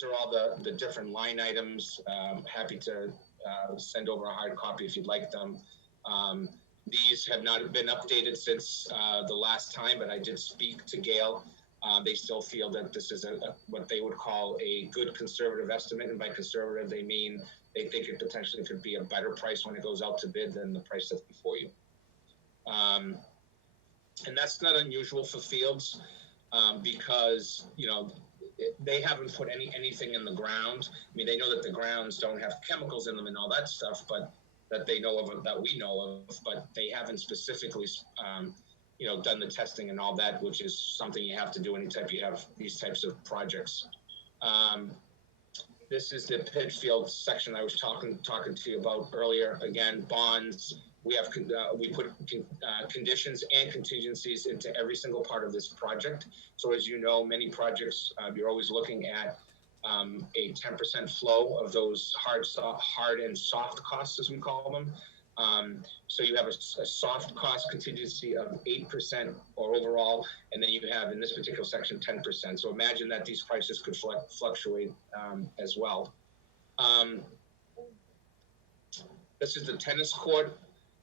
these are all the different line items. Happy to send over a hard copy if you'd like them. These have not been updated since the last time, but I did speak to Gail. They still feel that this is what they would call a good conservative estimate, and by conservative they mean they think it potentially could be a better price when it goes out to bid than the price that's before you. And that's not unusual for fields because, you know, they haven't put anything in the ground. I mean, they know that the grounds don't have chemicals in them and all that stuff, but that they know of, that we know of, but they haven't specifically, you know, done the testing and all that, which is something you have to do anytime you have these types of projects. This is the Pittsfield section I was talking to you about earlier. Again, bonds. We have we put conditions and contingencies into every single part of this project. So as you know, many projects you're always looking at a 10% flow of those hard and soft costs, as we call them. So you have a soft cost contingency of 8% or overall, and then you have in this particular section 10%. So imagine that these prices could fluctuate as well. This is the tennis court.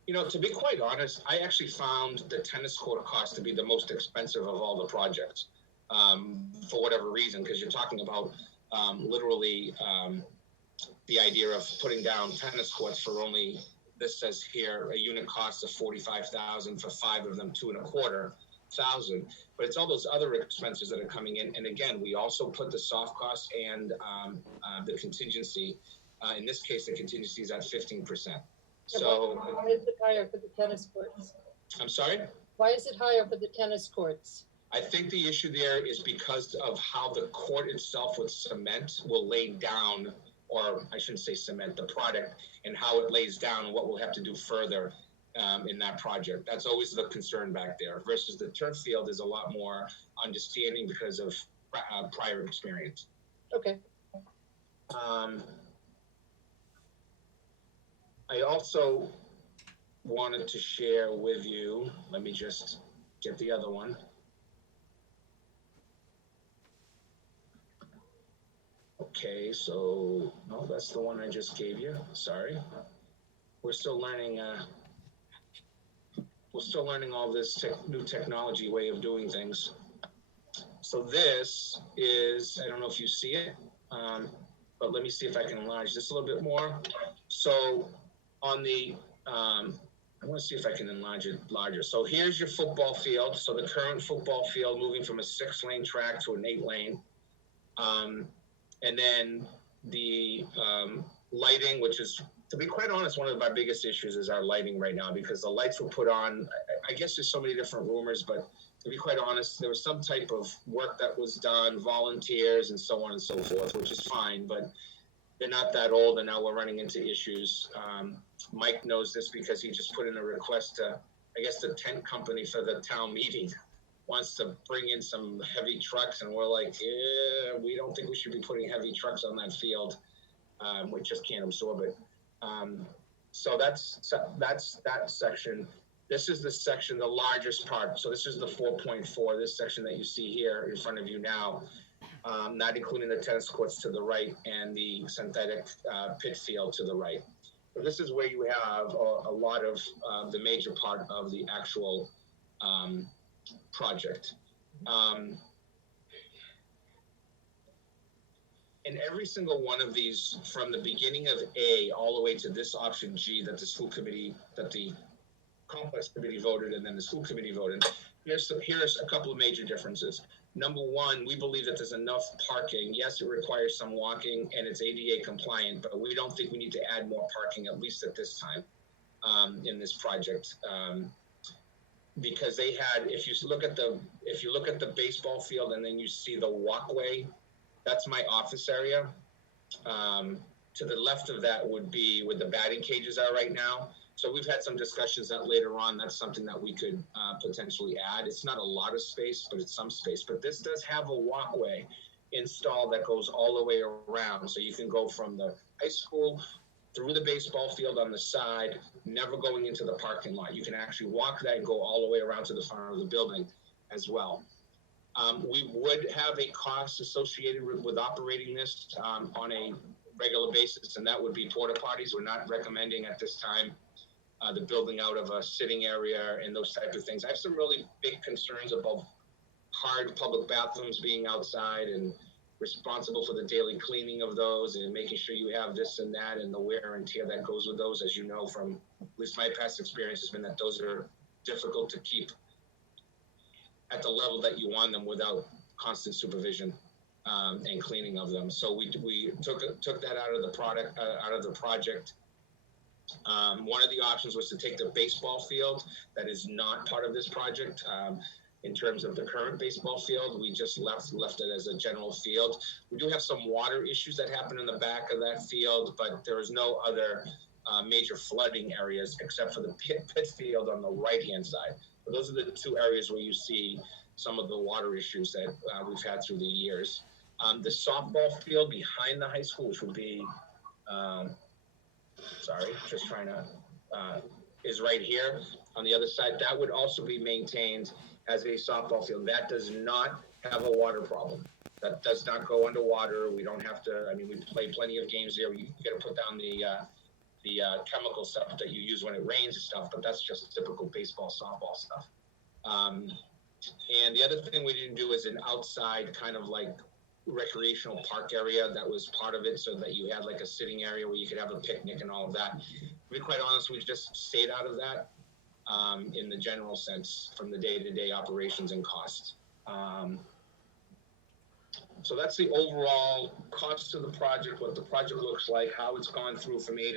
You know, to be quite honest, I actually found the tennis court cost to be the most expensive of all the projects for whatever reason, because you're talking about literally the idea of putting down tennis courts for only, this says here, a unit cost of $45,000 for 5 of them, $2,250. But it's all those other expenses that are coming in. And again, we also put the soft cost and the contingency. In this case, the contingency is at 15%. So why is it higher for the tennis courts? I'm sorry? Why is it higher for the tennis courts? I think the issue there is because of how the court itself with cement will lay down, or I shouldn't say cement, the product, and how it lays down and what we'll have to do further in that project. That's always the concern back there, versus the turf field is a lot more understanding because of prior experience. Okay. I also wanted to share with you, let me just get the other one. Okay, so, no, that's the one I just gave you, sorry. We're still learning all this new technology way of doing things. So this is, I don't know if you see it, but let me see if I can enlarge this a little bit more. So on the, I want to see if I can enlarge it larger. So here's your football field. So the current football field moving from a 6-lane track to an 8-lane. And then the lighting, which is, to be quite honest, one of our biggest issues is our lighting right now, because the lights were put on, I guess there's so many different rumors, but to be quite honest, there was some type of work that was done, volunteers and so on and so forth, which is fine, but they're not that old, and now we're running into issues. Mike knows this because he just put in a request to, I guess, the tent company for the town meeting wants to bring in some heavy trucks, and we're like, yeah, we don't think we should be putting heavy trucks on that field. We just can't absorb it. So that's that section. This is the section, the largest part. So this is the 4.4, this section that you see here in front of you now. Not including the tennis courts to the right and the synthetic pit field to the right. So this is where you have a lot of the major part of the actual project. And every single one of these, from the beginning of A all the way to this option G that the school committee, that the complex committee voted and then the school committee voted, here's a couple of major differences. Number one, we believe that there's enough parking. Yes, it requires some walking and it's ADA compliant, but we don't think we need to add more parking, at least at this time, in this project. Because they had, if you look at the baseball field and then you see the walkway, that's my office area. To the left of that would be where the batting cages are right now. So we've had some discussions that later on, that's something that we could potentially add. It's not a lot of space, but it's some space. But this does have a walkway installed that goes all the way around. So you can go from the high school through the baseball field on the side, never going into the parking lot. You can actually walk that and go all the way around to the front of the building as well. We would have a cost associated with operating this on a regular basis, and that would be porta potties. We're not recommending at this time the building out of a sitting area and those type of things. I have some really big concerns about hard public bathrooms being outside and responsible for the daily cleaning of those and making sure you have this and that and the wear and tear that goes with those. As you know, from at least my past experience has been that those are difficult to keep at the level that you want them without constant supervision and cleaning of them. So we took that out of the project. One of the options was to take the baseball field that is not part of this project. In terms of the current baseball field, we just left it as a general field. We do have some water issues that happen in the back of that field, but there is no other major flooding areas except for the pit field on the right-hand side. But those are the two areas where you see some of the water issues that we've had through the years. The softball field behind the high school, which would be, is right here on the other side. That would also be maintained as a softball field. That does not have a water problem. That does not go underwater. We don't have to, we play plenty of games there. You got to put down the chemical stuff that you use when it rains and stuff, but that's just typical baseball, softball stuff. And the other thing we didn't do is an outside kind of like recreational park area that was part of it, so that you had like a sitting area where you could have a picnic and all of that. To be quite honest, we just stayed out of that in the general sense from the day-to-day operations and costs. So that's the overall cost of the project, what the project looks like, how it's gone through from A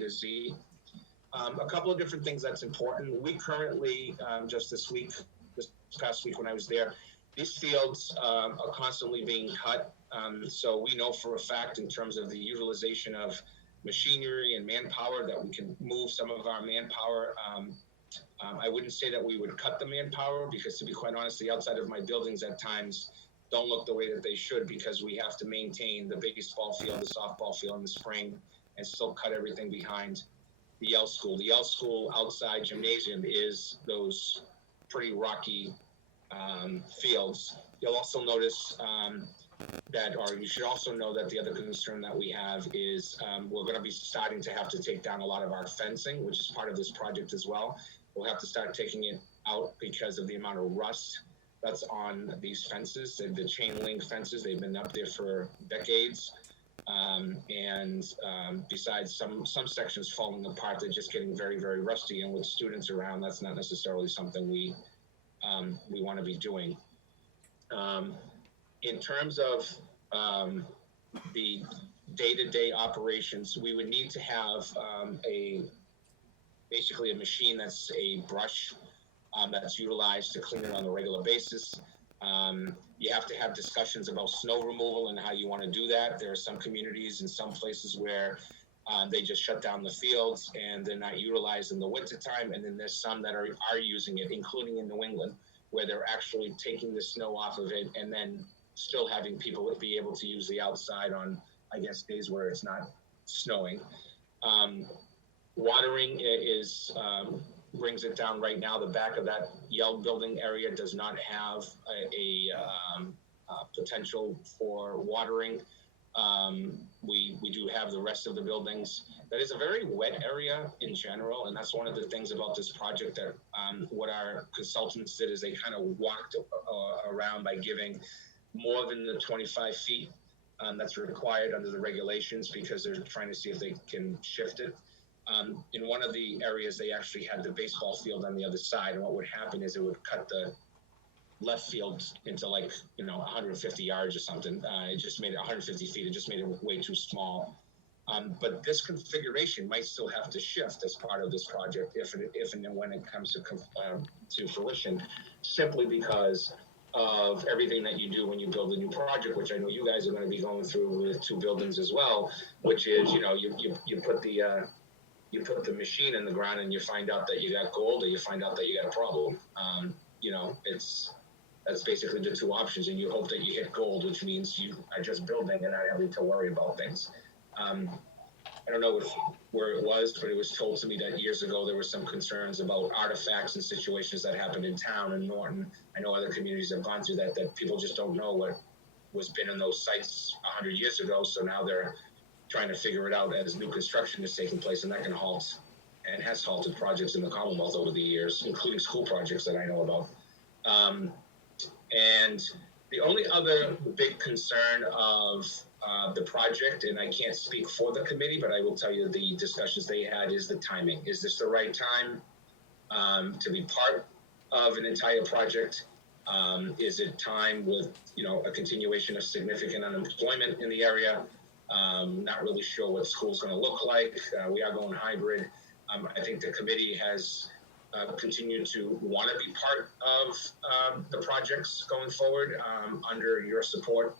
to Z. A couple of different things that's important. We currently, just this past week when I was there, these fields are constantly being cut. So we know for a fact in terms of the utilization of machinery and manpower that we can move some of our manpower. I wouldn't say that we would cut the manpower because, to be quite honest, the outside of my buildings at times don't look the way that they should, because we have to maintain the baseball field, the softball field in the spring, and still cut everything behind the Yale School. The Yale School outside gymnasium is those pretty rocky fields. You'll also notice you should also know that the other concern that we have is we're going to be starting to have to take down a lot of our fencing, which is part of this project as well. We'll have to start taking it out because of the amount of rust that's on these fences, the chain link fences. They've been up there for decades. Besides some sections falling apart, they're just getting very, very rusty. And with students around, that's not necessarily something we want to be doing. In terms of the day-to-day operations, we would need to have basically a machine that's a brush that's utilized to clean it on a regular basis. You have to have discussions about snow removal and how you want to do that. There are some communities in some places where they just shut down the fields and they're not utilized in the wintertime. And then there's some that are using it, including in New England, where they're actually taking the snow off of it and then still having people be able to use the outside on, I guess, days where it's not snowing. Watering brings it down right now. The back of that Yale building area does not have a potential for watering. We do have the rest of the buildings. That is a very wet area in general, and that's one of the things about this project that what our consultants did is they kind of walked around by giving more than the 25 feet that's required under the regulations, because they're trying to see if they can shift it. In one of the areas, they actually had the baseball field on the other side, and what would happen is it would cut the left field into 150 yards or something. It just made it 150 feet. It just made it way too small. But this configuration might still have to shift as part of this project if and when it comes to fruition, simply because of everything that you do when you build a new project, which I know you guys are going to be going through with 2 buildings as well, which is, you put the machine in the ground and you find out that you got gold, or you find out that you got a problem. That's basically the 2 options, and you hope that you hit gold, which means you are just building and not having to worry about things. I don't know where it was, but it was told to me that years ago there were some concerns about artifacts and situations that happened in town in Norton. I know other communities have gone through that people just don't know what was been in those sites 100 years ago. So now they're trying to figure it out as new construction is taking place, and that can halt and has halted projects in the Commonwealth over the years, including school projects that I know about. And the only other big concern of the project, and I can't speak for the committee, but I will tell you the discussions they had, is the timing. Is this the right time to be part of an entire project? Is it time with, a continuation of significant unemployment in the area? Not really sure what school's going to look like. We are going hybrid. I think the committee has continued to want to be part of the projects going forward under your support.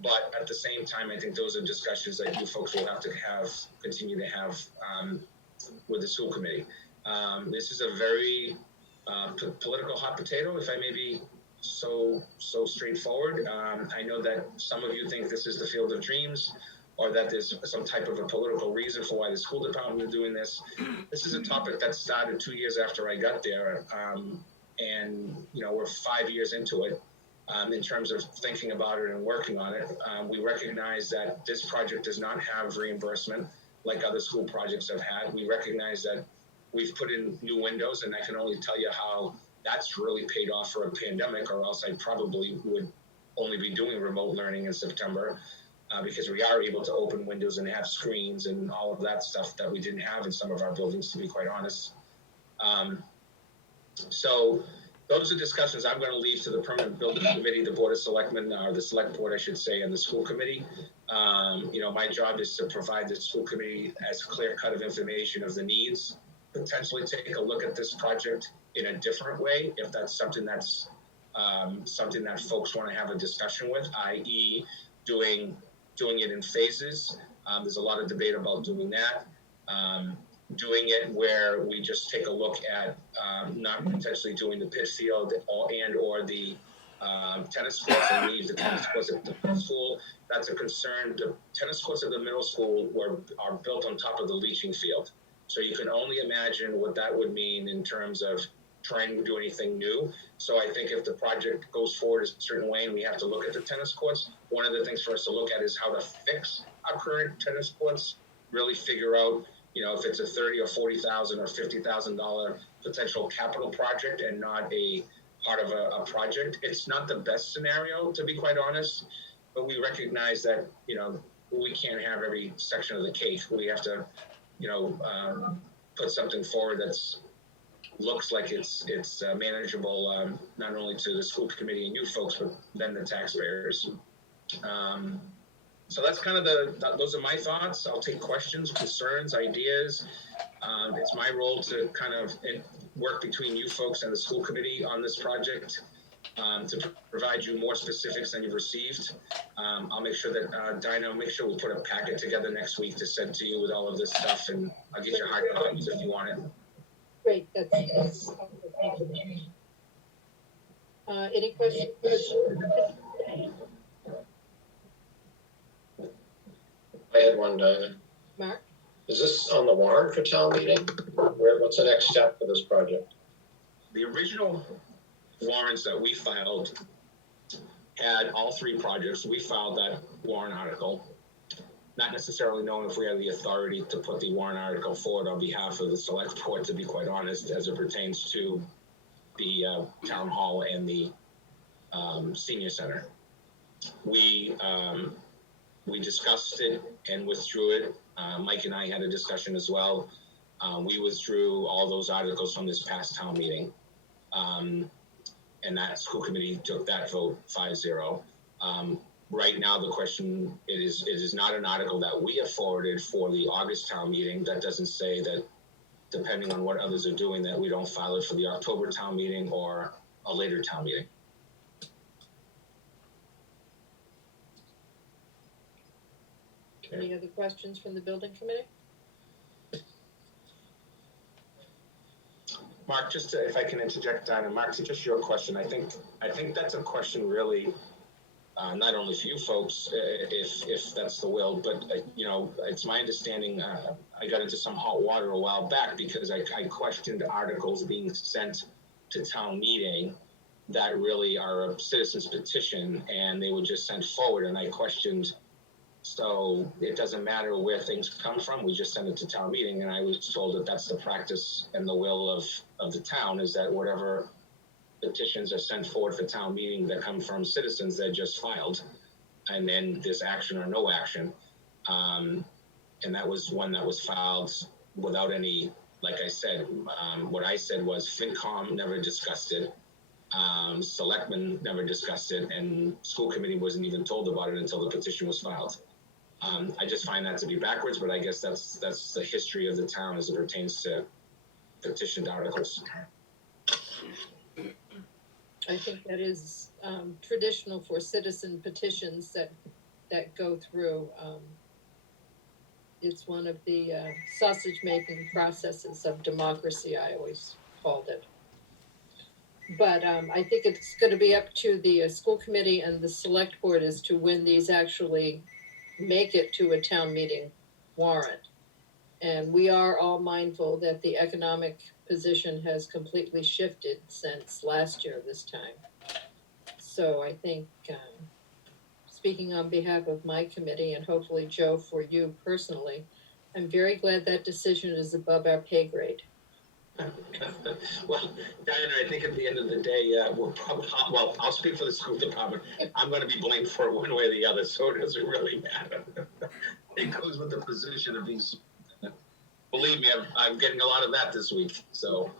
But at the same time, I think those are discussions that you folks will have to continue to have with the school committee. This is a very political hot potato, if I may be so straightforward. I know that some of you think this is the field of dreams, or that there's some type of a political reason for why the school department is doing this. This is a topic that started 2 years after I got there, and we're 5 years into it. In terms of thinking about it and working on it, we recognize that this project does not have reimbursement like other school projects have had. We recognize that we've put in new windows, and I can only tell you how that's really paid off for a pandemic, or else I probably would only be doing remote learning in September, because we are able to open windows and have screens and all of that stuff that we didn't have in some of our buildings, to be quite honest. So those are discussions I'm going to leave to the permanent building committee, the board of selectmen, or the select board, I should say, and the school committee. My job is to provide the school committee as clear cut of information of the needs, potentially take a look at this project in a different way, if that's something that's something that folks want to have a discussion with, i.e. doing it in phases. There's a lot of debate about doing that. Doing it where we just take a look at not potentially doing the pitch field or the tennis courts and leave the tennis courts at the middle school. That's a concern. The tennis courts at the middle school are built on top of the leaching field. So you can only imagine what that would mean in terms of trying to do anything new. So I think if the project goes forward a certain way and we have to look at the tennis courts, one of the things for us to look at is how to fix our current tennis courts, really figure out, if it's a $30,000 or $40,000 or $50,000 potential capital project and not a part of a project. It's not the best scenario, to be quite honest, but we recognize that, we can't have every section of the cake. We have to, put something forward that's looks like it's manageable, not only to the school committee and you folks, but then the taxpayers. So that's kind of those are my thoughts. I'll take questions, concerns, ideas. It's my role to kind of work between you folks and the school committee on this project, to provide you more specifics than you've received. I'll make sure that, Dinah, make sure we put a packet together next week to send to you with all of this stuff, and I'll get you hard copies if you want it. Great, that's helpful. Thank you. Any questions? I had one, Dinah. Mark? Is this on the warrant for town meeting? What's the next step for this project? The original warrants that we filed had all three projects. We filed that warrant article, not necessarily knowing if we had the authority to put the warrant article forward on behalf of the select board, to be quite honest, as it pertains to the town hall and the senior center. We discussed it and withdrew it. Mike and I had a discussion as well. We withdrew all those articles from this past town meeting. And that school committee took that vote 5-0. Right now, the question, it is not an article that we have forwarded for the August town meeting. That doesn't say that, depending on what others are doing, that we don't file it for the October town meeting or a later town meeting. Any other questions from the building committee? Mark, if I can interject, Dinah, Mark, to just your question, I think that's a question really not only for you folks, if that's the will, but, it's my understanding, I got into some hot water a while back because I questioned articles being sent to town meeting that really are a citizen's petition, and they were just sent forward, and I questioned, so it doesn't matter where things come from, we just send it to town meeting, and I was told that that's the practice and the will of the town, is that whatever petitions are sent forward for town meeting that come from citizens, they're just filed, and then there's action or no action. And that was one that was filed without any, like I said, what I said was FinCom never discussed it, Selectmen never discussed it, and school committee wasn't even told about it until the petition was filed. I just find that to be backwards, but I guess that's the history of the town as it pertains to petitioned articles. I think that is traditional for citizen petitions that go through. It's one of the sausage-making processes of democracy, I always called it. But I think it's going to be up to the school committee and the select board as to when these actually make it to a town meeting warrant. And we are all mindful that the economic position has completely shifted since last year this time. So I think, speaking on behalf of my committee and hopefully Joe for you personally, I'm very glad that decision is above our pay grade. Well, Diana, I think at the end of the day, we'll probably, well, I'll speak for the school department. I'm going to be blamed for it one way or the other, so it doesn't really matter. It goes with the position of being. Believe me, I'm getting a lot of that this week. So,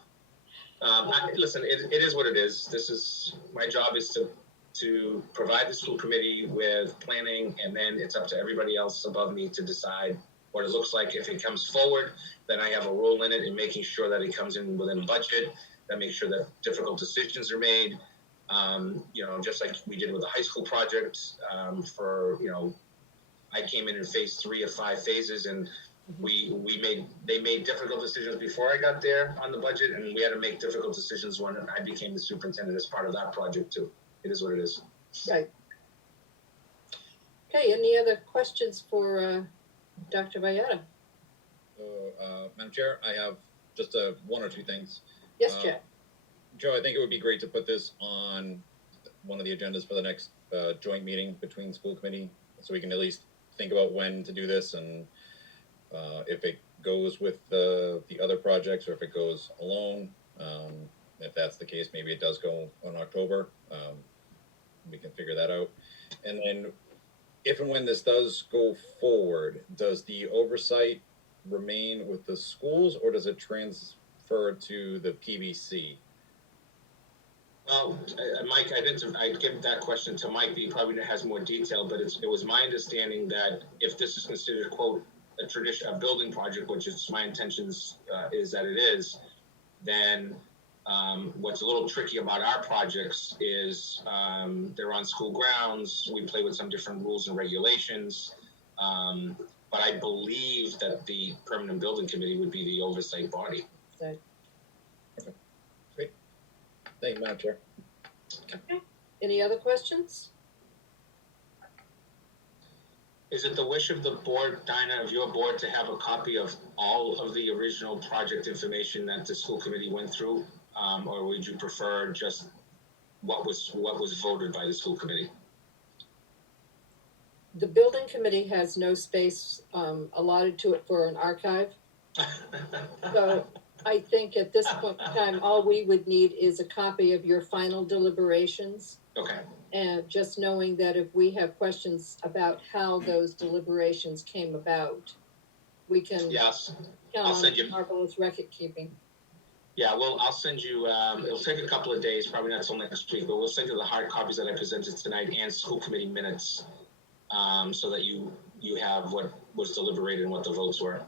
listen, it is what it is. This is my job, is to provide the school committee with planning, and then it's up to everybody else above me to decide what it looks like. If it comes forward, then I have a role in it in making sure that it comes in within budget, that makes sure that difficult decisions are made. Just like we did with the high school project, I came in phase 3 of 5 phases, and they made difficult decisions before I got there on the budget, and we had to make difficult decisions when I became the superintendent as part of that project too. It is what it is. Right. Okay, any other questions for Dr. Valletta? Madam Chair, I have just one or two things. Yes, Jack. Joe, I think it would be great to put this on one of the agendas for the next joint meeting between school committee, so we can at least think about when to do this, and if it goes with the other projects or if it goes alone. If that's the case, maybe it does go on October. We can figure that out. And then if and when this does go forward, does the oversight remain with the schools, or does it transfer to the PBC? Well, Mike, I give that question to Mike. He probably has more detail, but it was my understanding that if this is considered, quote, a building project, which is my intentions is that it is, then what's a little tricky about our projects is they're on school grounds. We play with some different rules and regulations. But I believe that the permanent building committee would be the oversight body. So, Okay, great. Thank you, Madam Chair. okay. Any other questions? Is it the wish of the board, Dinah, of your board, to have a copy of all of the original project information that the school committee went through? Or would you prefer just what was voted by the school committee? The building committee has no space allotted to it for an archive. So I think at this point in time, all we would need is a copy of your final deliberations. Okay. And just knowing that if we have questions about how those deliberations came about, we can Yes. count I'll on send you. marvelous record keeping. Yeah, well, I'll send you, it'll take a couple of days, probably not till next week, but we'll send you the hard copies that I presented tonight and school committee minutes, so that you have what was deliberated and what the votes were.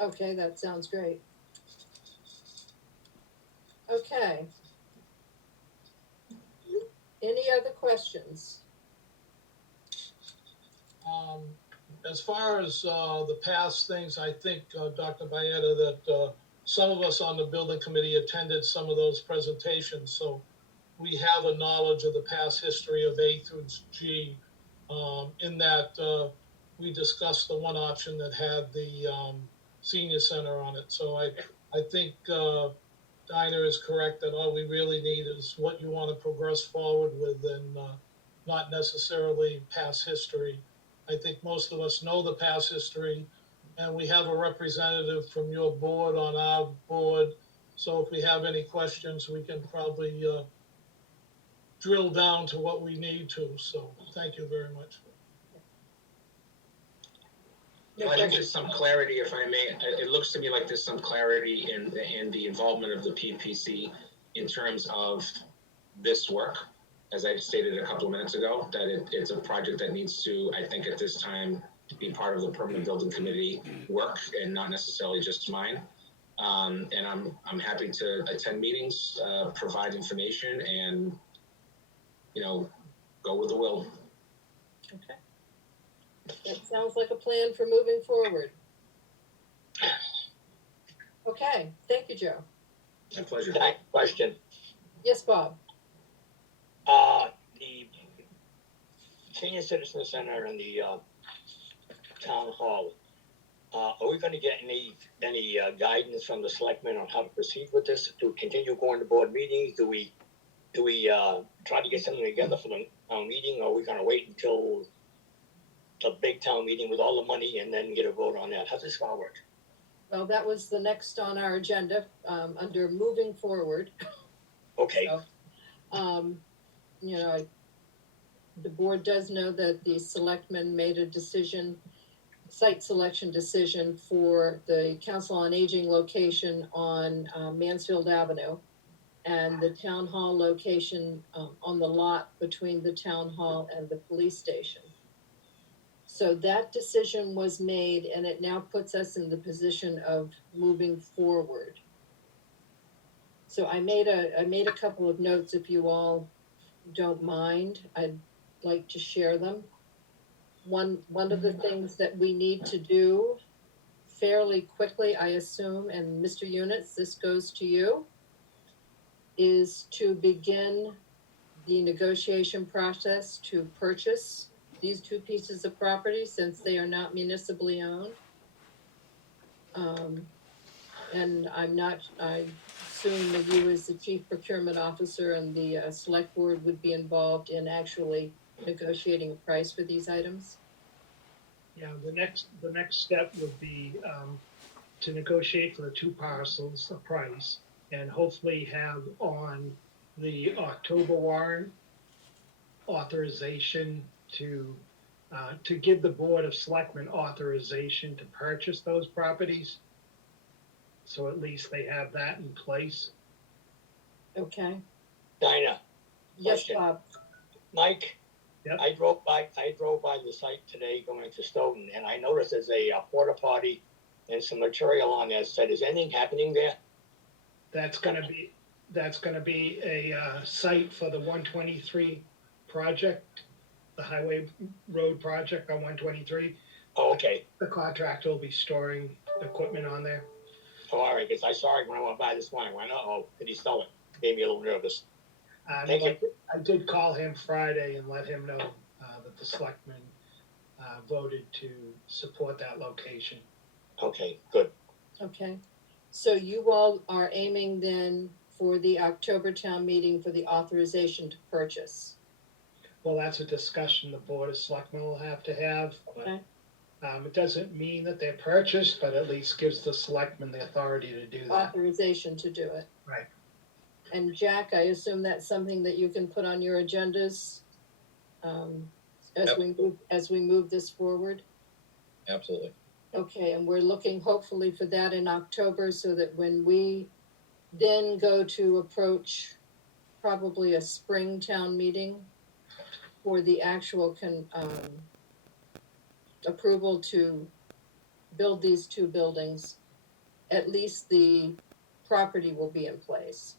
Okay, that sounds great. Okay. Any other questions? As far as the past things, I think, Dr. Valletta, that some of us on the building committee attended some of those presentations, so we have a knowledge of the past history of A through G in that, we discussed the one option that had the, senior center on it. So I think, Dinah is correct that all we really need is what you want to progress forward with and, not necessarily past history. I think most of us know the past history, and we have a representative from your board on our board. So if we have any questions, we can probably, drill down to what we need to. So thank you very much. I think there's some clarity, if I may. It looks to me like there's some clarity in the involvement of the PPC in terms of this work. As I stated a couple of minutes ago, that it's a project that needs to, I think at this time, be part of the permanent building committee work and not necessarily just mine. And I'm happy to attend meetings, provide information, and go with the will. Okay. That sounds like a plan for moving forward. Okay, thank you, Joe. My pleasure. Question, Yes, Bob? the senior citizen center and the, town hall, are we gonna get any guidance from the selectmen on how to proceed with this? Do we continue going to board meetings? Do we try to get something together for the town meeting, or are we gonna wait until the big town meeting with all the money and then get a vote on that? How's this gonna work? Well, that was the next on our agenda, under moving forward. Okay, So, the board does know that the selectmen made a decision, site selection decision for the Council on Aging location on Mansfield Avenue and the town hall location on the lot between the town hall and the police station. So that decision was made, and it now puts us in the position of moving forward. So I made a couple of notes, if you all don't mind. I'd like to share them. One of the things that we need to do fairly quickly, I assume, and Mr. Units, this goes to you, is to begin the negotiation process to purchase these two pieces of property since they are not municipally owned. And I assume that you as the chief procurement officer and the select board would be involved in actually negotiating a price for these items? Yeah, the next step would be to negotiate for the two parcels, the price, and hopefully have on the October warrant authorization to give the Board of Selectmen authorization to purchase those properties. So at least they have that in place. Okay, Dinah, yes, Question. Bob, Mike? Yep. I drove by the site today going to Stoughton, and I noticed there's a porta potty and some material on there. Said, is anything happening there? That's gonna be a site for the 123 project, the highway road project on 123. Oh, okay. The contractor will be storing equipment on there. Oh, all right, because I saw it when I went by this morning. I went, uh-oh, did he sell it? Made me a little nervous. Thank you. I did call him Friday and let him know that the selectmen voted to support that location. Okay, good. okay. So you all are aiming then for the October town meeting for the authorization to purchase? Well, that's a discussion the Board of Selectmen will have to have. But, Okay. it doesn't mean that they're purchased, but at least gives the selectmen the authority to do that. Authorization to do it. Right. And Jack, I assume that's something that you can put on your agendas as Yep. we move this forward? Absolutely. Okay, and we're looking hopefully for that in October so that when we then go to approach probably a spring town meeting for the actual approval to build these two buildings, at least the property will be in place.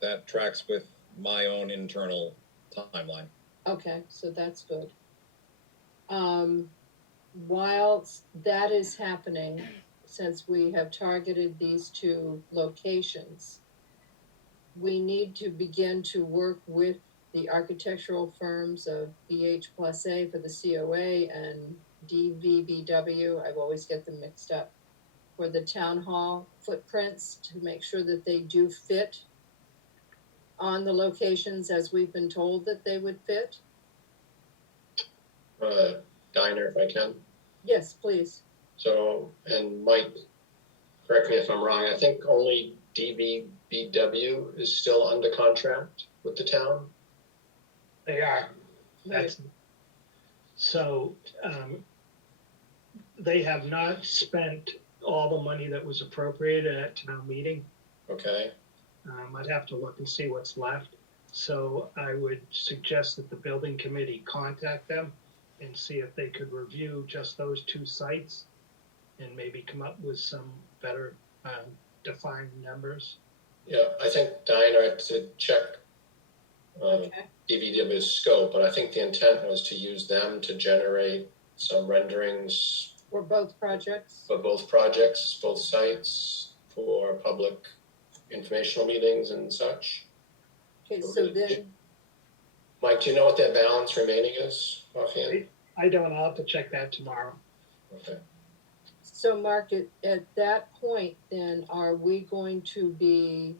That tracks with my own internal timeline. Okay, so that's good. Whilst that is happening, since we have targeted these two locations, we need to begin to work with the architectural firms of BH plus A for the COA and DVBW, I always get them mixed up, for the town hall footprints to make sure that they do fit on the locations as we've been told that they would fit. Diner, if I can. Yes, please. So, and Mike, correct me if I'm wrong, I think only DVBW is still under contract with the town? They are. Right. That's, so, they have not spent all the money that was appropriated at town meeting. Okay, I'd have to look and see what's left. So I would suggest that the building committee contact them and see if they could review just those two sites and maybe come up with some better defined numbers. yeah, I think Diner to check Okay, DVW's scope, but I think the intent was to use them to generate some renderings for both projects. for both projects, both sites, for public informational meetings and such. Okay, so then, Mike, do you know what their balance remaining is offhand? I don't, I'll have to check that tomorrow. Okay. so Mark, at that point, then are we going to be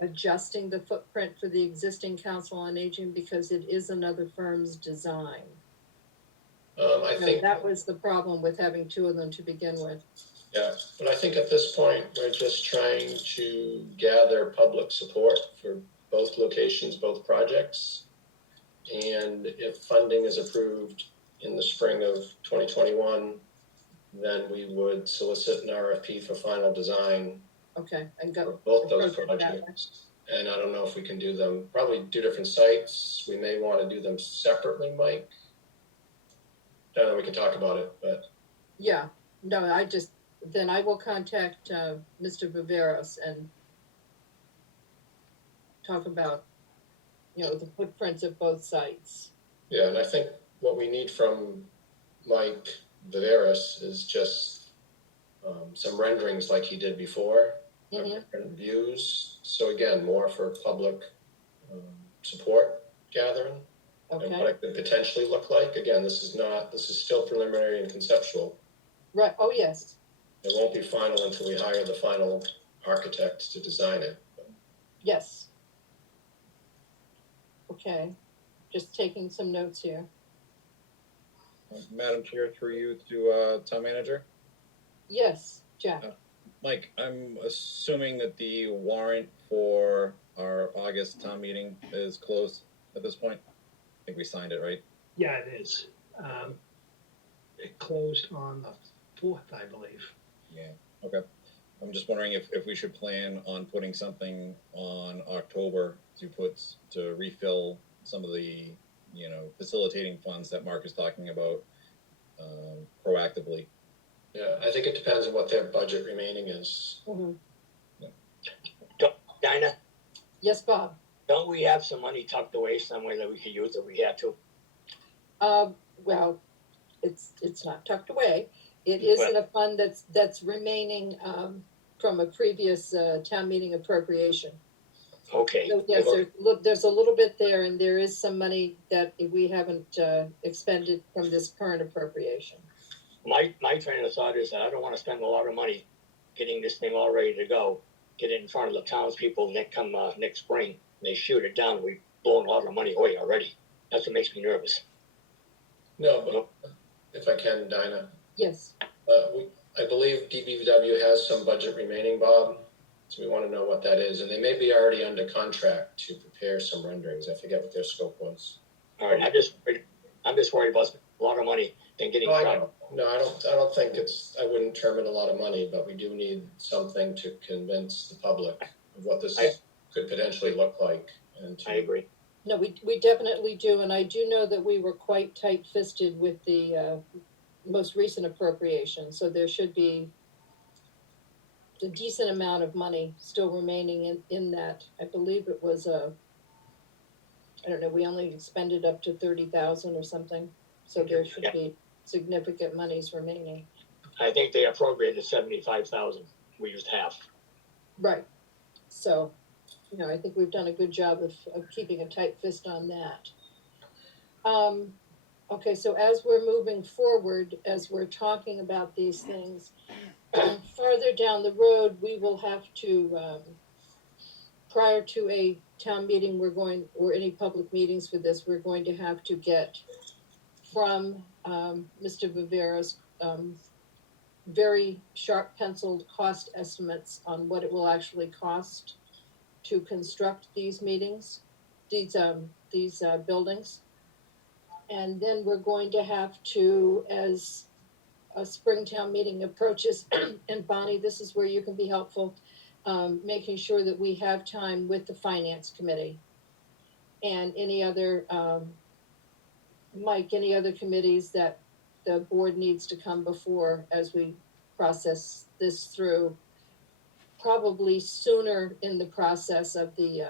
adjusting the footprint for the existing council on aging because it is another firm's design? I No, think, that was the problem with having two of them to begin with. yeah, but I think at this point, we're just trying to gather public support for both locations, both projects. And if funding is approved in the spring of 2021, then we would solicit an RFP for final design Okay, and for go, both those approach it that way. projects. And I don't know if we can do them, probably do different sites. We may want to do them separately, Mike. Don't know, we can talk about it, but Yeah, no, then I will contact, Mr. Viveros and talk about, the footprints of both sites. yeah, and I think what we need from Mike Viveris is just some renderings like he did before, of Mhm. different views. So again, more for public support gathering and what Okay, it could potentially look like. Again, this is still preliminary and conceptual. right, oh, yes, It won't be final until we hire the final architect to design it. yes. Okay, just taking some notes here. Madam Chair, through you to town manager. Yes, Jack, Mike, I'm assuming that the warrant for our August town meeting is closed at this point? I think we signed it, right? Yeah, it is. It closed on the 4th, I believe. Yeah, okay. I'm just wondering if we should plan on putting something on October to refill some of the, facilitating funds that Mark is talking about proactively. Yeah, I think it depends on what their budget remaining is. Mhm. Dinah, Yes, Bob. don't we have some money tucked away somewhere that we could use if we had to? Well, it's not tucked away. It is in a fund that's remaining, from a previous, town meeting appropriation. Okay. So yes, there's a little bit there, and there is some money that we haven't, expended from this current appropriation. My train of thought is that I don't wanna spend a lot of money getting this thing all ready to go. Get it in front of the townspeople next spring, they shoot it down, we've blown a lot of money away already. That's what makes me nervous. No, but if I can, Dinah, Yes, I believe DPW has some budget remaining, Bob, so we want to know what that is, and they may be already under contract to prepare some renderings. I forget what their scope was. Alright, I'm just worried about spending a lot of money and getting No, I stuck. know. No, I don't think I wouldn't term it a lot of money, but we do need something to convince the public of what this could potentially look like. And I agree. no, we definitely do, and I do know that we were quite tight-fisted with the, most recent appropriation, so there should be a decent amount of money still remaining in that. I believe it was I don't know, we only expended up to 30,000 or something, so there should Yeah. be significant monies remaining. I think they appropriated 75,000, we used half. Right, so, I think we've done a good job of keeping a tight fist on that. Okay, so as we're moving forward, as we're talking about these things, farther down the road, we will have to, prior to a town meeting, or any public meetings for this, we're going to have to get from, Mr. Viveras, very sharp penciled cost estimates on what it will actually cost to construct these buildings. And then we're going to have to, as a Springtown meeting approaches, and Bonnie, this is where you can be helpful, making sure that we have time with the finance committee and any other, Mike, any other committees that the board needs to come before as we process this through, probably sooner in the process of the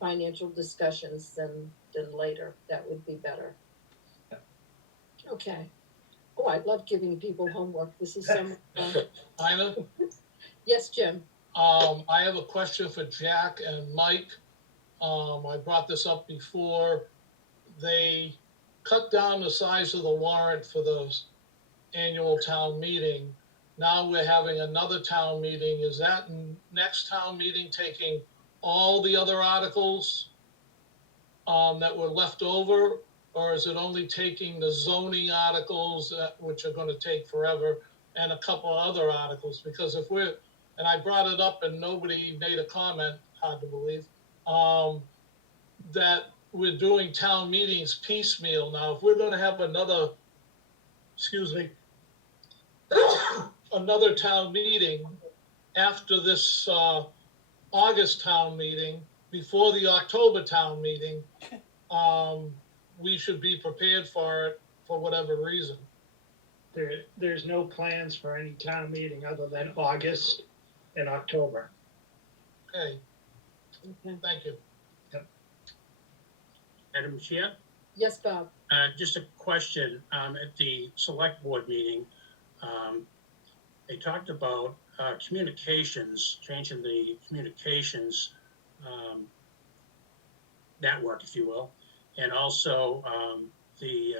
financial discussions than later. That would be better. Okay. Oh, I love giving people homework. This is so much fun. Dinah, Yes, Jim? I have a question for Jack and Mike. I brought this up before. They cut down the size of the warrant for the annual town meeting. Now we're having another town meeting. Is that next town meeting taking all the other articles that were left over? Or is it only taking the zoning articles, which are gonna take forever, and a couple other articles? Because and I brought it up and nobody made a comment, hard to believe, that we're doing town meetings piecemeal. Now, if we're gonna have another town meeting after this August town meeting, before the October town meeting, we should be prepared for it for whatever reason. There's no plans for any town meeting other than August and October. Okay, Okay. thank you. Madam Chair, Yes, Bob? just a question, at the select board meeting, they talked about, communications, changing the communications, network, if you will, and also, the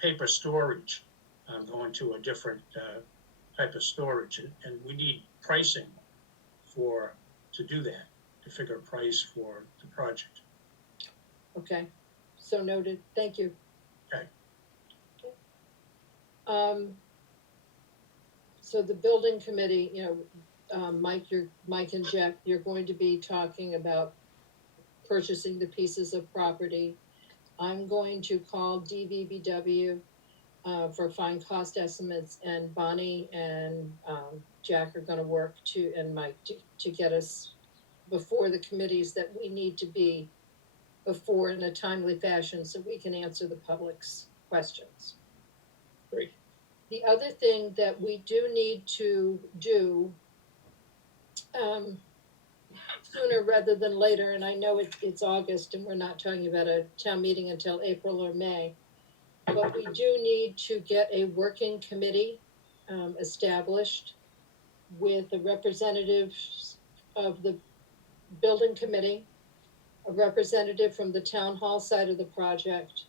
paper storage, going to a different, type of storage, and we need pricing to do that, to figure a price for the project. Okay, so noted. Thank you. Okay. So the building committee, Mike and Jack, you're going to be talking about purchasing the pieces of property. I'm going to call DVBW for fine cost estimates, and Bonnie and Jack are gonna work and Mike to get us before the committees that we need to be before in a timely fashion so we can answer the public's questions. Great. The other thing that we do need to do sooner rather than later, and I know it's August and we're not talking about a town meeting until April or May, but we do need to get a working committee established with the representatives of the building committee, a representative from the town hall side of the project,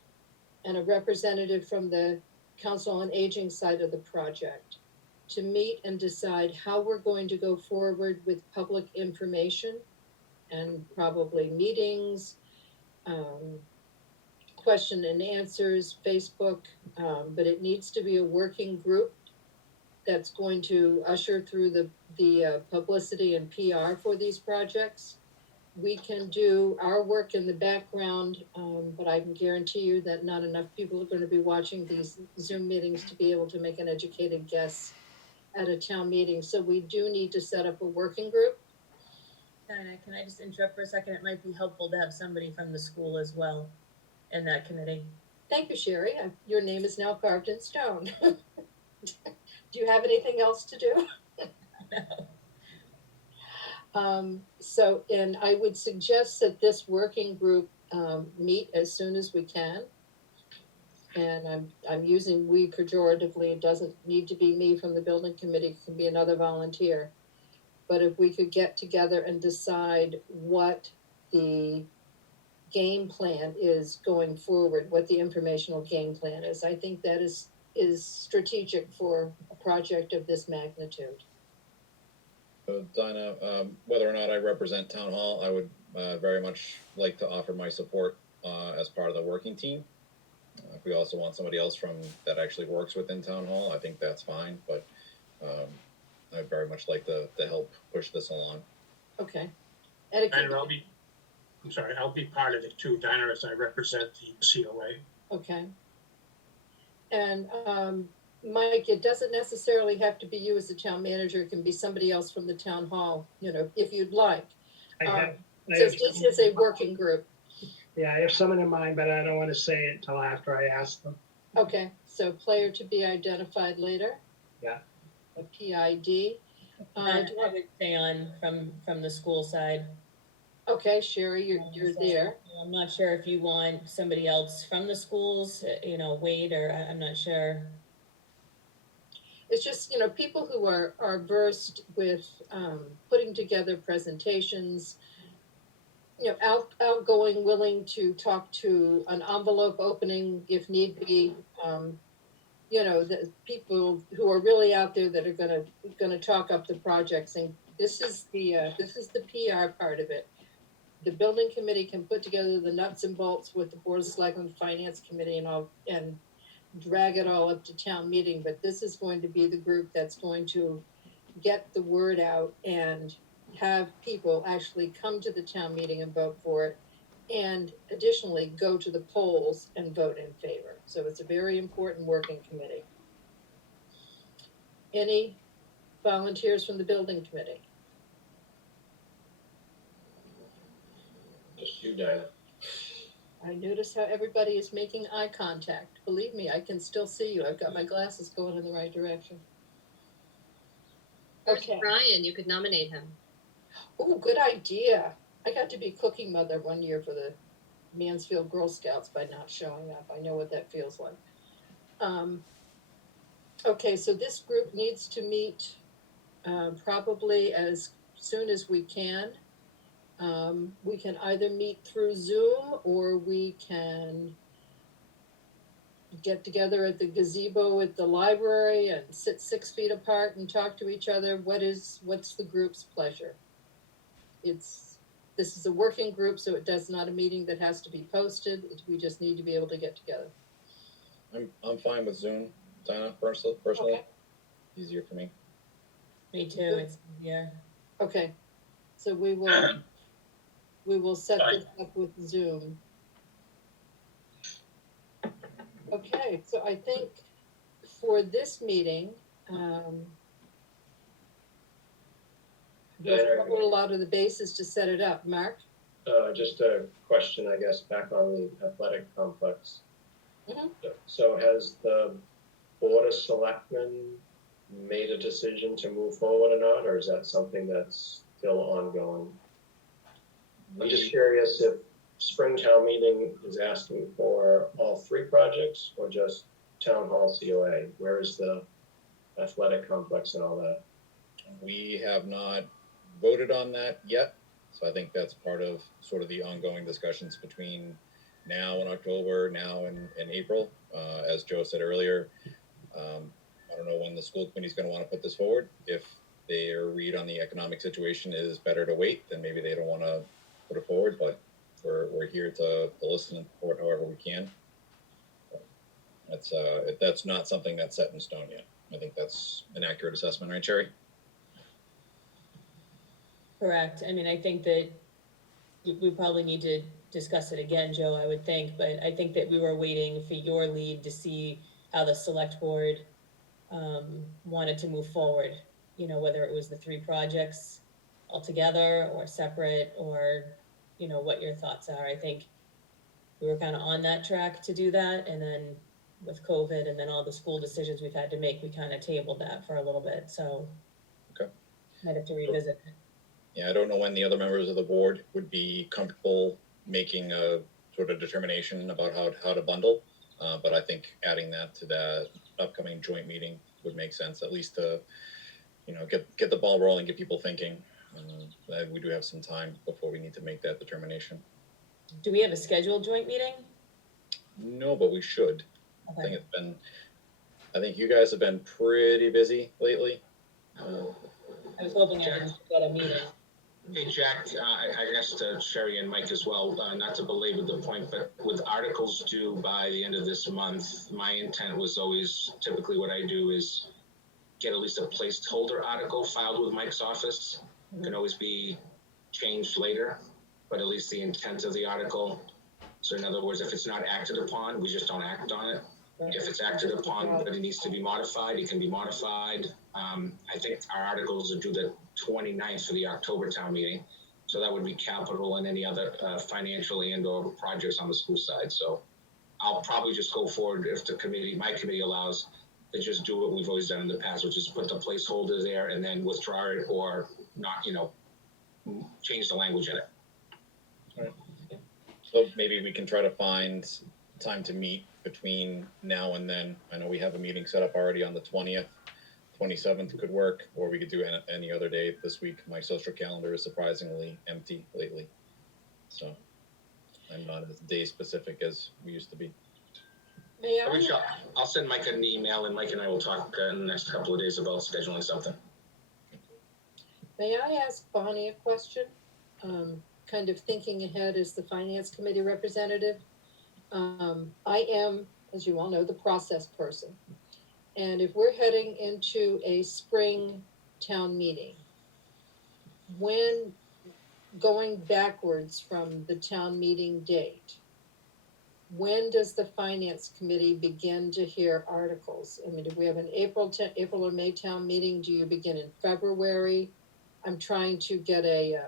and a representative from the council on aging side of the project, to meet and decide how we're going to go forward with public information and probably meetings, question and answers, Facebook, but it needs to be a working group that's going to usher through the publicity and PR for these projects. We can do our work in the background, but I can guarantee you that not enough people are gonna be watching these Zoom meetings to be able to make an educated guess at a town meeting. So we do need to set up a working group. Dinah, can I just interrupt for a second? It might be helpful to have somebody from the school as well in that committee. Thank you, Sherry. Your name is now carved in stone. Do you have anything else to do? And I would suggest that this working group meet as soon as we can. And I'm using we pejoratively. It doesn't need to be me from the building committee. It can be another volunteer. but if we could get together and decide what the game plan is going forward, what the informational game plan is, I think that is strategic for a project of this magnitude. So Dinah, whether or not I represent Town Hall, I would very much like to offer my support as part of the working team. If we also want somebody else that actually works within Town Hall, I think that's fine, but I'd very much like to help push this along. Okay. And it could Dinah, I'll be part of it too, Dinah, as I represent the COA. Okay. And, Mike, it doesn't necessarily have to be you as the town manager, it can be somebody else from the town hall, if you'd like. I have, I So have, this is a working group. yeah, I have someone in mind, but I don't want to say it until after I ask them. Okay, so player to be identified later? Yeah. A PID. I would stay on from the school side. Okay, Sherry, you're there. I'm not sure if you want somebody else from the schools, Wade, or I'm not sure. It's just, people who are versed with putting together presentations, outgoing, willing to talk to an envelope opening if need be. The people who are really out there that are gonna talk up the projects, and this is the PR part of it. The building committee can put together the nuts and bolts with the board of selectmen, finance committee and drag it all up to town meeting, but this is going to be the group that's going to get the word out and have people actually come to the town meeting and vote for it, and additionally go to the polls and vote in favor. So it's a very important working committee. Any volunteers from the building committee? Just you, Dinah. I notice how everybody is making eye contact. Believe me, I can still see you. I've got my glasses going in the right direction. Where's Okay. Brian? You could nominate him. Oh, good idea. I got to be cooking mother one year for the Mansfield Girl Scouts by not showing up. I know what that feels like. Okay, so this group needs to meet probably as soon as we can. We can either meet through Zoom or we can get together at the gazebo at the library and sit 6 feet apart and talk to each other. What's the group's pleasure? This is a working group, so it's not a meeting that has to be posted. We just need to be able to get together. I'm fine with Zoom, Dinah, personally. Okay. Easier for me. Me too, it's easier. Okay, so we will set this up with Zoom. Okay, so I think for this meeting, we've covered a lot of the bases to set it up. Mark? Just a question, I guess, back on the athletic complex. Mhm. So has the Board of Selectmen made a decision to move forward or not, or is that something that's still ongoing? I'm just curious if Springtown meeting is asking for all 3 projects or just Town Hall COA? Where is the athletic complex and all that? We have not voted on that yet, so I think that's part of sort of the ongoing discussions between now and October, now and April. As Joe said earlier, I don't know when the school committee is going to want to put this forward. If their read on the economic situation is better to wait, then maybe they don't want to put it forward, but we're here to listen and support however we can. That's not something that's set in stone yet. I think that's an accurate assessment, right, Sherry? Correct. I mean, I think that we probably need to discuss it again, Joe, I would think, but I think that we were waiting for your lead to see how the select board wanted to move forward, whether it was the 3 projects altogether or separate, or, what your thoughts are. I think we were kind of on that track to do that, and then with COVID and then all the school decisions we've had to make, we kind of tabled that for a little bit, so. Okay. Might have to revisit it. Yeah, I don't know when the other members of the board would be comfortable making a sort of determination about how to bundle. But I think adding that to that upcoming joint meeting would make sense, at least to get the ball rolling, get people thinking. That we do have some time before we need to make that determination. Do we have a scheduled joint meeting? No, but we should. Okay. I think you guys have been pretty busy lately. I was hoping I could get a meeting. Hey, Jack, I guess to Sherry and Mike as well, not to belabor the point, but with articles due by the end of this month, my intent was always, typically what I do is get at least a placeholder article filed with Mike's office. It can always be changed later, but at least the intent of the article. So in other words, if it's not acted upon, we just don't act on it. If it's acted upon, but it needs to be modified, it can be modified. I think our articles are due the 29th for the October town meeting. So that would be capital and any other financial and or projects on the school side. So I'll probably just go forward if my committee allows, to just do what we've always done in the past, which is put the placeholder there and then withdraw it or not, change the language in it. So maybe we can try to find time to meet between now and then. I know we have a meeting set up already on the 20th. 27th could work, or we could do any other day this week. My social calendar is surprisingly empty lately, so I'm not as day specific as we used to be. May I? I'll send Mike an email, and Mike and I will talk in the next couple of days about scheduling something. May I ask Bonnie a question? Kind of thinking ahead as the finance committee representative. I am, as you all know, the process person. And if we're heading into a spring town meeting, when going backwards from the town meeting date, when does the finance committee begin to hear articles? I mean, if we have an April or May town meeting, do you begin in February? I'm trying to get a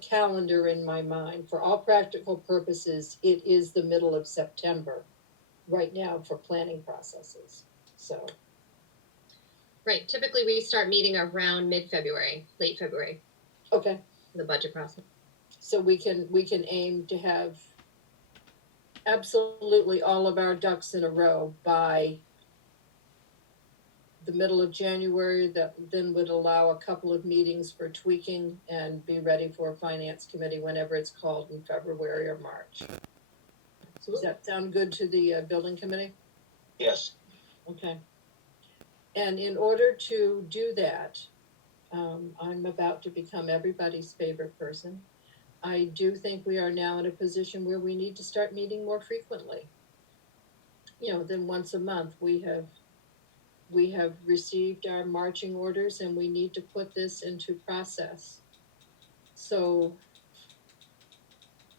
calendar in my mind. For all practical purposes, it is the middle of September right now for planning processes. So, Right, typically we start meeting around mid-February, late February, okay, the budget process. so we can aim to have absolutely all of our ducks in a row by the middle of January. That then would allow a couple of meetings for tweaking and be ready for a finance committee whenever it's called in February or March. Does that sound good to the building committee? Yes. Okay. And in order to do that, I'm about to become everybody's favorite person. I do think we are now in a position where we need to start meeting more frequently. Than once a month. We have received our marching orders and we need to put this into process. So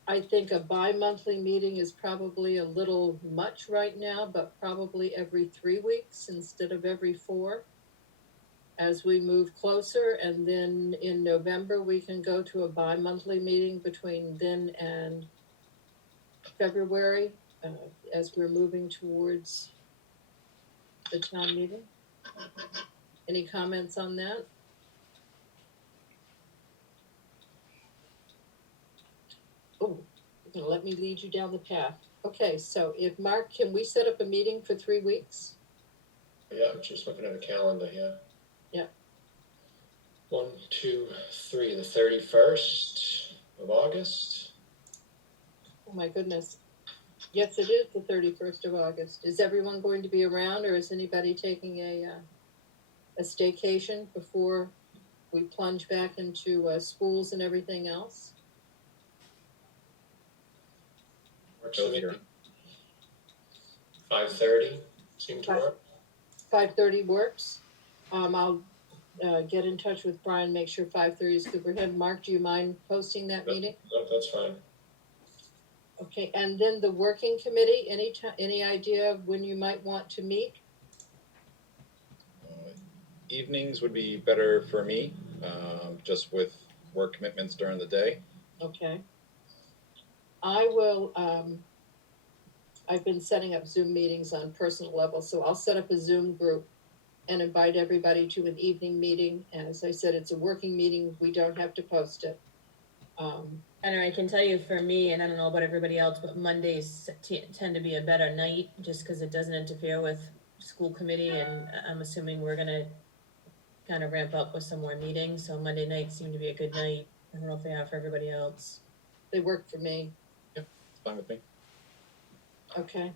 I think a bi-monthly meeting is probably a little much right now, but probably every 3 weeks instead of every 4. As we move closer, and then in November, we can go to a bi-monthly meeting between then and February, as we're moving towards the town meeting. Any comments on that? Oh, you're gonna let me lead you down the path. Okay, so if Mark, can we set up a meeting for 3 weeks? Yeah, I'm just looking at the calendar, yeah. Yeah. 1, 2, 3, the 31st of August. Oh my goodness. Yes, it is the 31st of August. Is everyone going to be around, or is anybody taking a staycation before we plunge back into schools and everything else? Works for me. 5:30 seems to work. 5:30 works. I'll get in touch with Brian, make sure 5:30 is good for him. Mark, do you mind posting that meeting? No, that's fine. Okay, and then the working committee, any idea of when you might want to meet? Evenings would be better for me, just with work commitments during the day. Okay. I will, I've been setting up Zoom meetings on personal level, so I'll set up a Zoom group and invite everybody to an evening meeting. And as I said, it's a working meeting. We don't have to post it. And I can tell you for me, and I don't know about everybody else, but Mondays tend to be a better night just because it doesn't interfere with school committee, and I'm assuming we're gonna kind of ramp up with some more meetings, so Monday night seemed to be a good night. I don't know if they are for everybody else. They work for me, It's fine with me. okay?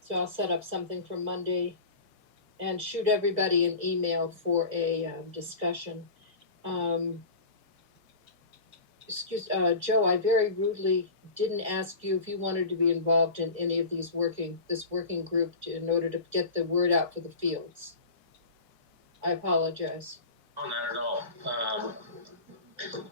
So I'll set up something for Monday and shoot everybody an email for a discussion. Joe, I very rudely didn't ask you if you wanted to be involved in any of this working group in order to get the word out for the fields. I apologize. Oh, not at all.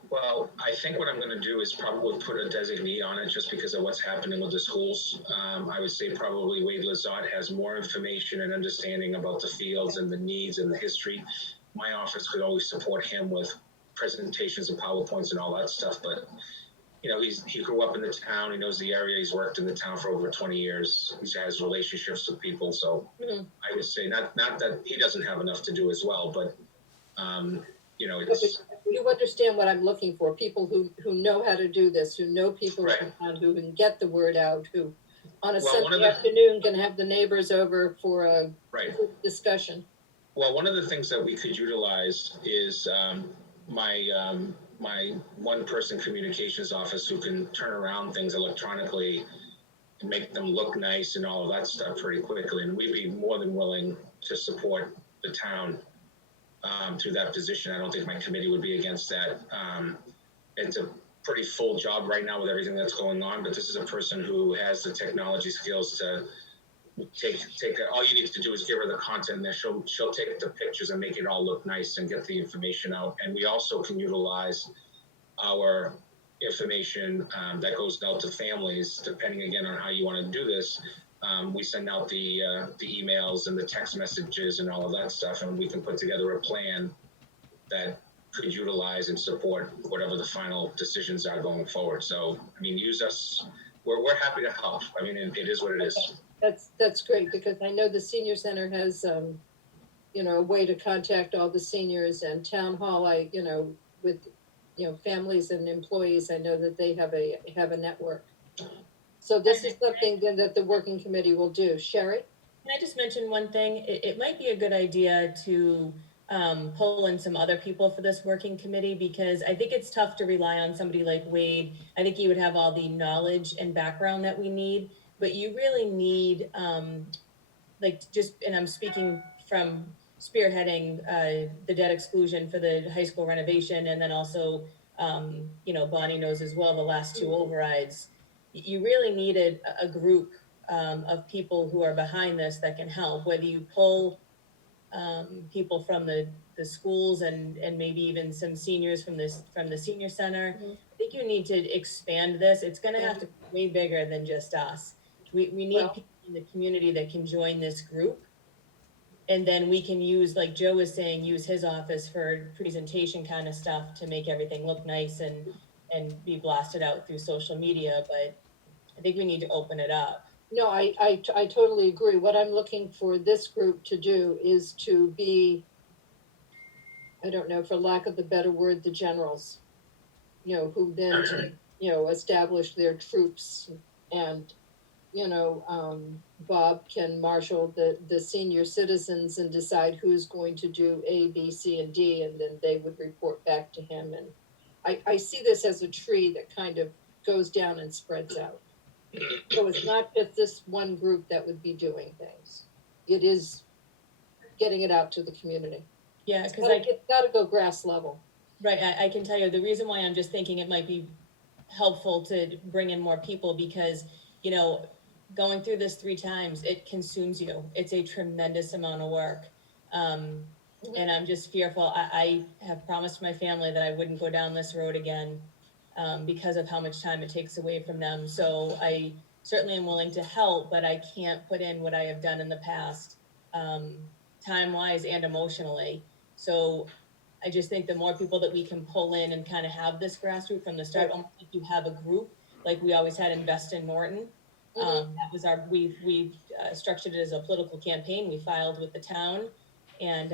Well, I think what I'm gonna do is probably put a designee on it just because of what's happening with the schools. I would say probably Wade Lazat has more information and understanding about the fields and the needs and the history. My office could always support him with presentations and PowerPoints and all that stuff, but you know, he grew up in the town, he knows the area, he's worked in the town for over 20 years, he has relationships with people, so I would say not that he doesn't have enough to do as well, but you know, it's You understand what I'm looking for, people who know how to do this, who know people Right. in town, who can get the word out, who on a Well, one of Sunday the- afternoon can have the neighbors over for a right. quick discussion. Well, one of the things that we could utilize is my one-person communications office who can turn around things electronically and make them look nice and all of that stuff pretty quickly. And we'd be more than willing to support the town through that position. I don't think my committee would be against that. It's a pretty full job right now with everything that's going on, but this is a person who has the technology skills to take all you need to do is give her the content, and then she'll take the pictures and make it all look nice and get the information out. And we also can utilize our information that goes out to families, depending again on how you want to do this. We send out the emails and the text messages and all of that stuff, and we can put together a plan that could utilize and support whatever the final decisions are going forward. So, I mean, use us. We're happy to help. I mean, it is what it is. That's great, because I know the senior center has, a way to contact all the seniors, and town hall, with, families and employees, I know that they have a network. So this is something then that the working committee will do. Sherry? Can I just mention one thing? It might be a good idea to pull in some other people for this working committee, because I think it's tough to rely on somebody like Wade. I think he would have all the knowledge and background that we need, but you really need, and I'm speaking from spearheading the debt exclusion for the high school renovation, and then also, Bonnie knows as well, the last two overrides. You really needed a group of people who are behind this that can help, whether you pull people from the schools and maybe even some seniors from the senior center. Mhm. I think you need to expand this. It's gonna have to be way bigger than just us. We need Well- people in the community that can join this group. And then we can use, like Joe was saying, use his office for presentation kind of stuff to make everything look nice and be blasted out through social media, but I think we need to open it up. No, I totally agree. What I'm looking for this group to do is to be, I don't know, for lack of the better word, the generals, who then, establish their troops, and, Bob can marshal the senior citizens and decide who's going to do A, B, C, and D, and then they would report back to him. And I see this as a tree that kind of goes down and spreads out. So it's not just this one group that would be doing things. It is getting it out to the community. Yeah, It's because gotta go grass level. right, I can tell you, the reason why I'm just thinking it might be helpful to bring in more people, because, going through this 3 times, it consumes you. It's a tremendous amount of work. And I'm just fearful. I have promised my family that I wouldn't go down this road again, because of how much time it takes away from them. So I certainly am willing to help, but I can't put in what I have done in the past, time-wise and emotionally. So I just think the more people that we can pull in and kind of have this grassroots from the start, almost like you have a group, like we always had Invest in Norton. That was we structured it as a political campaign. We filed with the town, and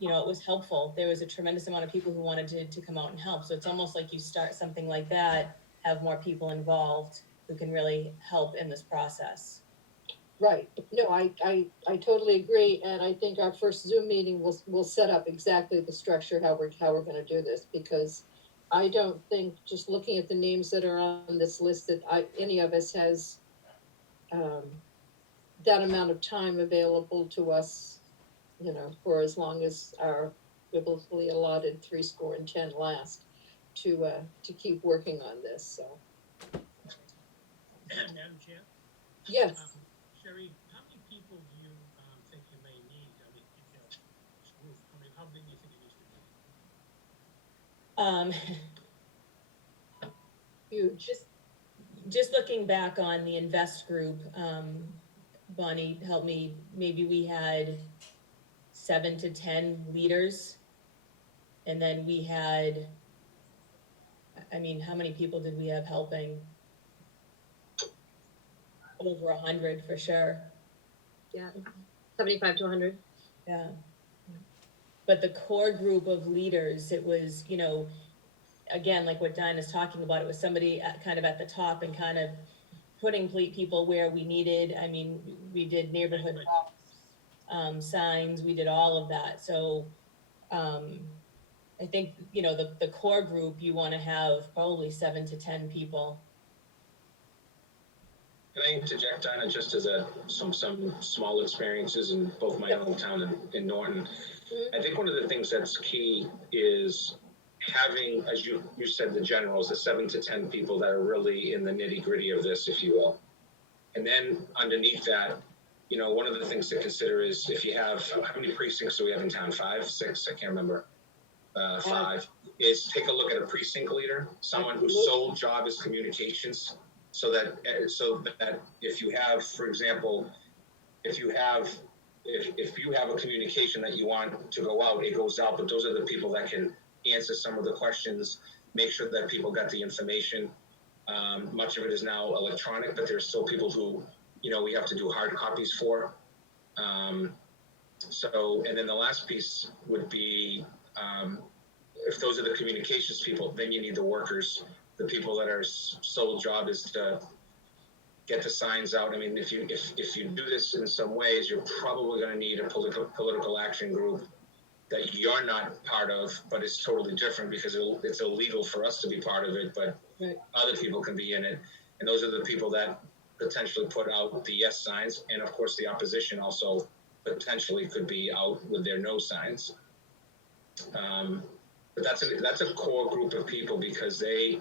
it was helpful. There was a tremendous amount of people who wanted to come out and help. So it's almost like you start something like that, have more people involved who can really help in this process. Right, no, I totally agree, and I think our first Zoom meeting will set up exactly the structure, how we're gonna do this, because I don't think, just looking at the names that are on this list, that any of us has, um, that amount of time available to us, for as long as our biblically allotted 10 last, to keep working on this, so, Madam Chair? yes. Sherry, how many people do you, think you may need? I mean, this group, how big do you think it needs to be? Huge. Just looking back on the Invest group, Bonnie, help me, maybe we had 7 to 10 leaders. And then we had, I mean, how many people did we have helping? Over 100 for sure. Yeah, 75 to 100. Yeah. But the core group of leaders, it was, again, like what Dinah's talking about, it was somebody kind of at the top and kind of putting people where we needed. I mean, we did neighborhood signs, we did all of that. So I think, the core group, you want to have probably 7 to 10 people. Can I interject, Dinah, just as some small experiences in both my own town and in Norton? I think one of the things that's key is having, as you said, the generals, the 7 to 10 people that are really in the nitty gritty of this, if you will. And then underneath that, one of the things to consider is if you have, how many precincts do we have in town? 5, 6? I can't remember. 5 is take a look at a precinct leader, someone whose sole job is communications, so that if you have, for example, if you have a communication that you want to go out, it goes out, but those are the people that can answer some of the questions, make sure that people got the information. Much of it is now electronic, but there's still people who, we have to do hard copies for. And then the last piece would be, if those are the communications people, then you need the workers, the people that are sole job is to get the signs out. I mean, if you do this in some ways, you're probably going to need a political action group that you're not part of, but it's totally different because it's illegal for us to be part of it, but Right. Other people can be in it. And those are the people that potentially put out the yes signs. And of course, the opposition also potentially could be out with their no signs. But that's a core group of people because they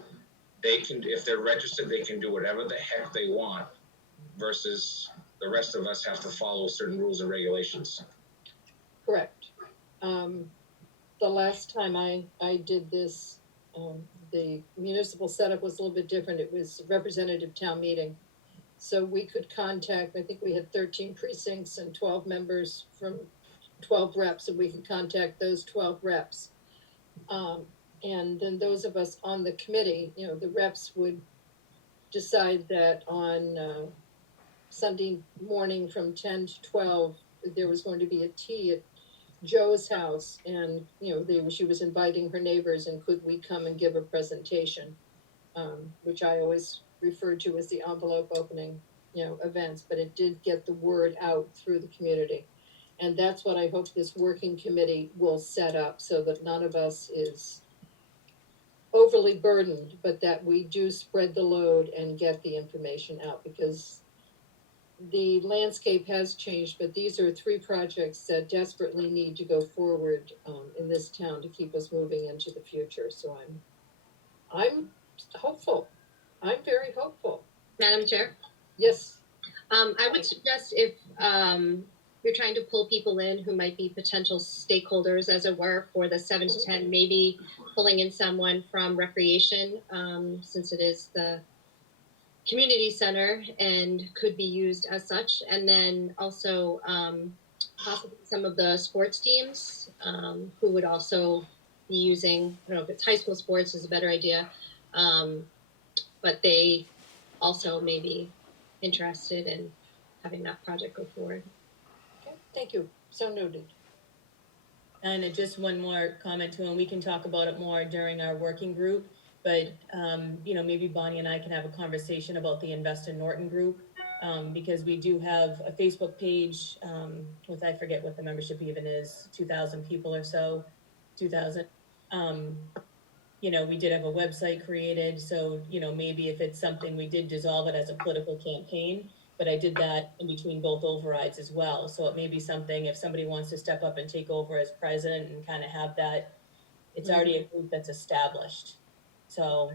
can, if they're registered, they can do whatever the heck they want versus the rest of us have to follow certain rules and regulations. Correct. The last time I did this, the municipal setup was a little bit different. It was representative town meeting. So we could contact, I think we had 13 precincts and 12 members from 12 reps, and we could contact those 12 reps. And then those of us on the committee, the reps would decide that on Sunday morning from 10 to 12, there was going to be a tea at Joe's house, and she was inviting her neighbors, and could we come and give a presentation, which I always referred to as the envelope opening, events, but it did get the word out through the community. And that's what I hope this working committee will set up, so that none of us is overly burdened, but that we do spread the load and get the information out, because the landscape has changed, but these are 3 projects that desperately need to go forward in this town to keep us moving into the future. So I'm hopeful. I'm very hopeful. Madam Chair, Yes. I would suggest if you're trying to pull people in who might be potential stakeholders, as it were, for the 7 to 10, maybe pulling in someone from recreation, since it is the community center and could be used as such. And then also possibly some of the sports teams who would also be using, I don't know if it's high school sports is a better idea, but they also may be interested in having that project go forward. Okay, thank you. So noted. And just one more comment too, and we can talk about it more during our working group, but, maybe Bonnie and I can have a conversation about the Invest in Norton group. because we do have a Facebook page, with, I forget what the membership even is, 2,000 people or so, 2,000. You know, we did have a website created, so, you know, maybe if it's something, we did dissolve it as a political campaign, but I did that in between both overrides as well. So it may be something, if somebody wants to step up and take over as president and kind of have that, it's already a group that's established. So,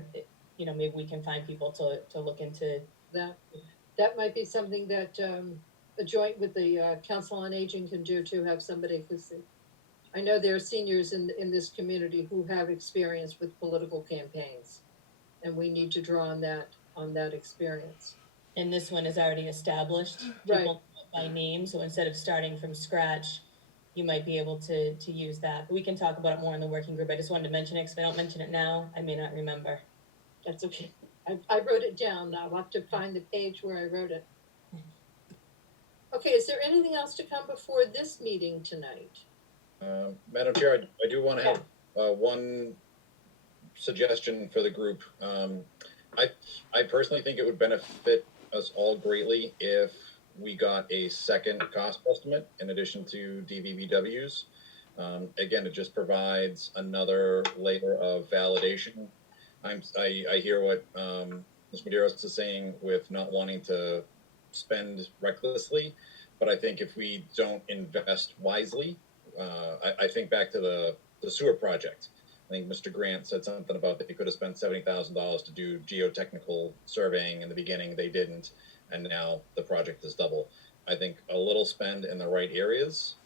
you know, maybe we can find people to look into. That might be something that, a joint with the, Council on Aging can do to have somebody, because I know there are seniors in this community who have experience with political campaigns. And we need to draw on that experience. And this one is already established. Right. People know it by name, so instead of starting from scratch, you might be able to use that. But we can talk about it more in the working group. I just wanted to mention it, because if I don't mention it now, I may not remember. That's okay. I wrote it down. I'll have to find the page where I wrote it. Okay, is there anything else to come before this meeting tonight? Madam Chair, I do want to have one suggestion for the group. I personally think it would benefit us all greatly if we got a second cost estimate in addition to DVVW's. Again, it just provides another layer of validation. I hear what Ms. Medeiros is saying with not wanting to spend recklessly, but I think if we don't invest wisely, I think back to the sewer project. I think Mr. Grant said something about that he could have spent $70,000 to do geotechnical surveying in the beginning. They didn't, and now the project is double. I think a little spend in the right areas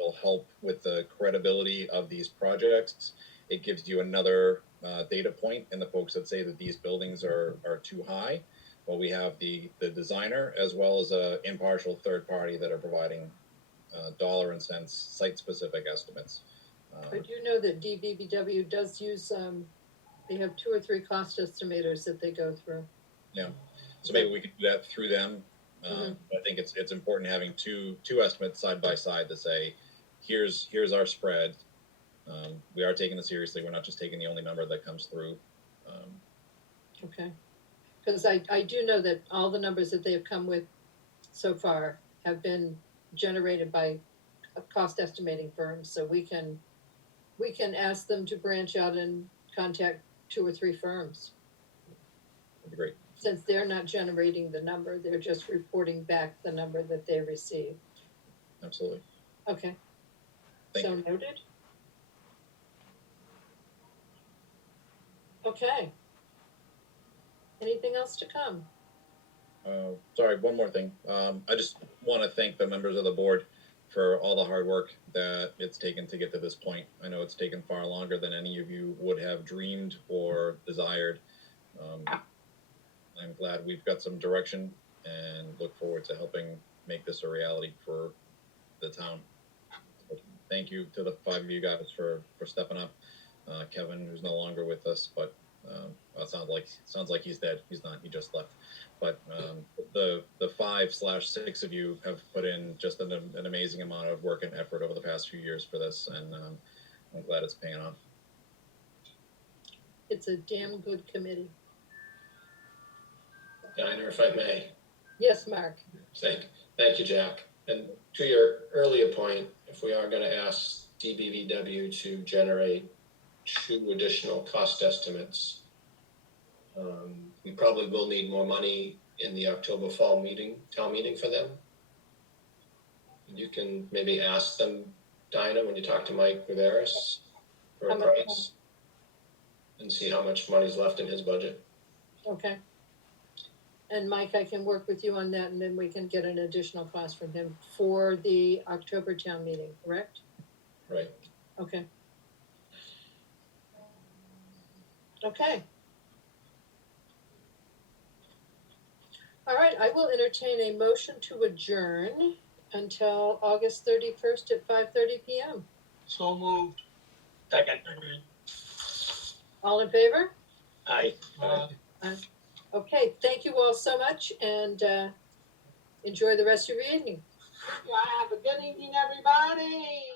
will help with the credibility of these projects. It gives you another data point in the folks that say that these buildings are too high. Well, we have the designer as well as a impartial third party that are providing dollar and cents site-specific estimates. But you know that DVVW does use, they have 2 or 3 cost estimators that they go through. Yeah, so maybe we could do that through them. I think it's important having two estimates side by side to say, here's our spread. We are taking it seriously. We're not just taking the only number that comes through. Okay. Because I do know that all the numbers that they have come with so far have been generated by cost estimating firms, so we can ask them to branch out and contact 2 or 3 firms. That'd be great. Since they're not generating the number, they're just reporting back the number that they receive. Absolutely. Okay. Thank So you. noted. Okay. Anything else to come? Sorry, one more thing. I just want to thank the members of the board for all the hard work that it's taken to get to this point. I know it's taken far longer than any of you would have dreamed or desired. I'm glad we've got some direction and look forward to helping make this a reality for the town. Thank you to the 5 of you guys for stepping up. Kevin, who's no longer with us, but well, it sounds like he's dead. He's not. He just left. But the 5/6 of you have put in just an amazing amount of work and effort over the past few years for this, and I'm glad it's paying off. It's a damn good committee. Diner, if I may. Yes, Mark. Thank you, Jack. And to your earlier point, if we are gonna ask DBVW to generate 2 additional cost estimates, we probably will need more money in the October town meeting for them. You can maybe ask them, Dinah, when you talk to Mike Viveris for a How much? price and see how much money's left in his budget. Okay. And Mike, I can work with you on that, and then we can get an additional cost from him for the October town meeting, correct? Right. Okay. Okay. All right, I will entertain a motion to adjourn until August 31st at 5:30 PM. So moved. Second. All in favor? Aye. Okay, thank you all so much, and enjoy the rest of your evening. Have a good evening, everybody.